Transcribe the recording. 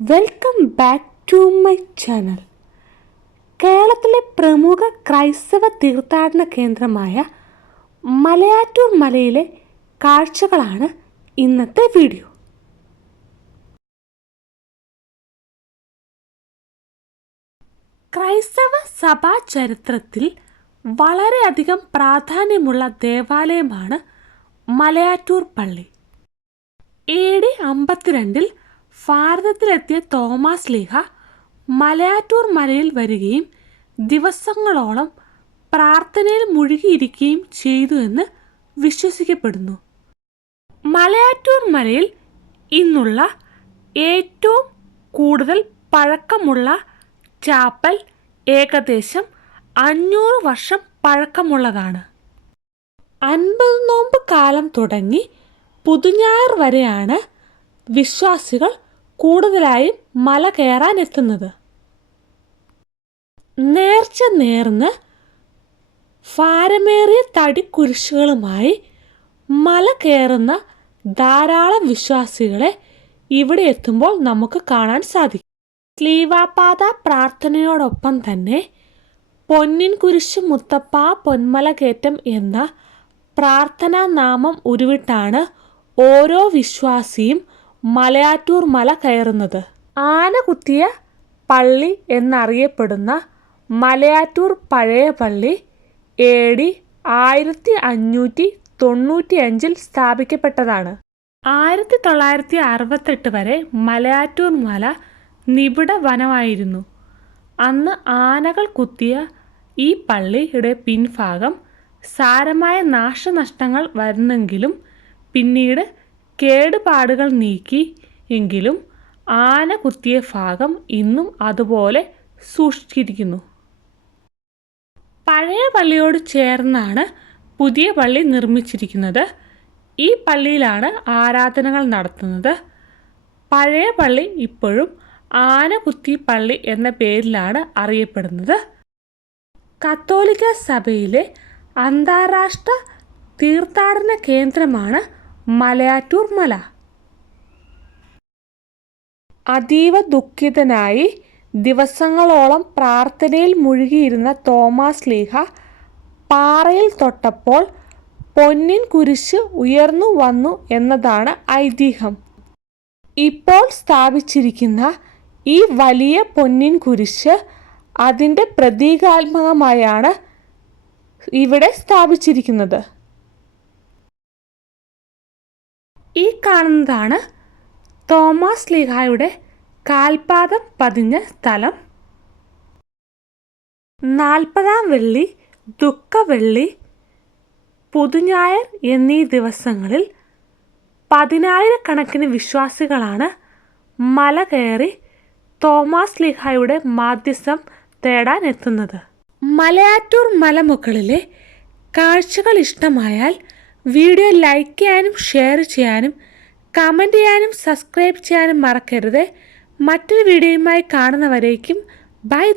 Welcome back to my channel. കേരളത്തിലെ പ്രമുഖ ക്രൈസ്തവ തീർത്ഥാടന കേന്ദ്രമായ മലയാറ്റൂർ മലയിലെ കാഴ്ചകളാണ് ഇന്നത്തെ വീഡിയോ. ക്രൈസ്തവ സഭാ ചരിത്രത്തിൽ വളരെയധികം പ്രാധാന്യമുള്ള ദേവാലയമാണ് മലയാറ്റൂർ പള്ളി. AD 52 ഭാരതത്തിലെത്തിയ തോമാസ് ലീഹ മലയാറ്റൂർ മലയിൽ വരികയും ദിവസങ്ങളോളം പ്രാർത്ഥനയിൽ മുഴുകിയിരിക്കുകയും ചെയ്തു എന്ന് വിശ്വസിക്കപ്പെടുന്നു. മലയാറ്റൂർ മലയിൽ ഇന്നുള്ള ഏറ്റവും കൂടുതൽ പഴക്കമുള്ള ചാപ്പൽ ഏകദേശം 500 വർഷം പഴക്കമുള്ളതാണ്. 50 നോമ്പ് കാലം തുടങ്ങി പുതുഞായർ വരെയാണ് വിശ്വാസികൾ കൂടുതലായും മല കയറാൻ എത്തുന്നത്. നേർച്ച നേർന്ന് ഭാരമേറിയ തടിക്കുരിശുകളുമായി മല കയറുന്ന ധാരാളം വിശ്വാസികളെ ഇവിടെ എത്തുമ്പോൾ നമുക്ക് കാണാൻ സാധിക്കും. സ്ലീവാപാത പ്രാർത്ഥനയോടൊപ്പം തന്നെ പൊന്നിൻ കുരിശ് മുത്തപ്പ പൊന്മല കയറ്റം എന്ന പ്രാർത്ഥനാ നാമം ഉരുവിട്ടാണ് ഓരോ വിശ്വാസിയും മലയാറ്റൂർ മല കയറുന്നത്. ആന കുത്തിയ പള്ളി എന്നറിയപ്പെടുന്ന മലയാറ്റൂർ പഴയ പള്ളി AD 1595 സ്ഥാപിക്കപ്പെട്ടതാണ്. 1968 വരെ മലയാറ്റൂർ മല നിബിഡ വനമായിരുന്നു. അന്ന് ആനകൾ കുത്തിയ ഈ പള്ളിയുടെ പിൻഭാഗം സാരമായ നാശനഷ്ടങ്ങൾ വരുന്നെങ്കിലും പിന്നീട് കേടുപാടുകൾ നീക്കി. എങ്കിലും ആന കുത്തിയ ഭാഗം ഇന്നും അതുപോലെ സൂക്ഷിച്ചിരിക്കുന്നു. പഴയ പള്ളിയോട് ചേർന്നാണ് പുതിയ പള്ളി നിർമ്മിച്ചിരിക്കുന്നത്. ഈ പള്ളിയിലാണ് ആരാധനകൾ നടത്തുന്നത്. പഴയ പള്ളി ഇപ്പോഴും ആന കുത്തി പള്ളി എന്ന പേരിലാണ് അറിയപ്പെടുന്നത്. കത്തോലിക്ക സഭയിലെ അന്താരാഷ്ട്ര തീർത്ഥാടന കേന്ദ്രമാണ് മലയാറ്റൂർ മല. അതീവ ദുഃഖിതനായി ദിവസങ്ങളോളം പ്രാർത്ഥനയിൽ മുഴുകിയിരുന്ന തോമാസ് ലീഹ പാറയിൽ തൊട്ടപ്പോൾ പൊന്നിൻ കുരിശ് ഉയർന്നു വന്നു എന്നതാണ് ഐതിഹ്യം. ഇപ്പോൾ സ്ഥാപിച്ചിരിക്കുന്ന ഈ വലിയ പൊന്നിൻ കുരിശ് അതിൻ്റെ പ്രതീകാത്മകമായാണ് ഇവിടെ സ്ഥാപിച്ചിരിക്കുന്നത്. ഈ കാണുന്നതാണ് തോമാസ് ലീഹായുടെ കാൽപാദം പതിഞ്ഞ സ്ഥലം. 40-ാം വെള്ളി, ദുഃഖവെള്ളി, പുതുഞായർ എന്നീ ദിവസങ്ങളിൽ 10,000-കണക്കിന് വിശ്വാസികളാണ് മല കയറി തോമാസ് ലീഹായുടെ മാധ്യസ്ഥം തേടാൻ എത്തുന്നത്. മലയാറ്റൂർ മലമുകളിലെ കാഴ്ചകൾ ഇഷ്ടമായാൽ വീഡിയോ ലൈക്ക് ചെയ്യാനും ഷെയർ ചെയ്യാനും കമൻറ്റ് ചെയ്യാനും സബ്സ്ക്രൈബ് ചെയ്യാനും മറക്കരുത്. മറ്റൊരു വീഡിയോയുമായി കാണുന്നവരേക്കും ബൈ.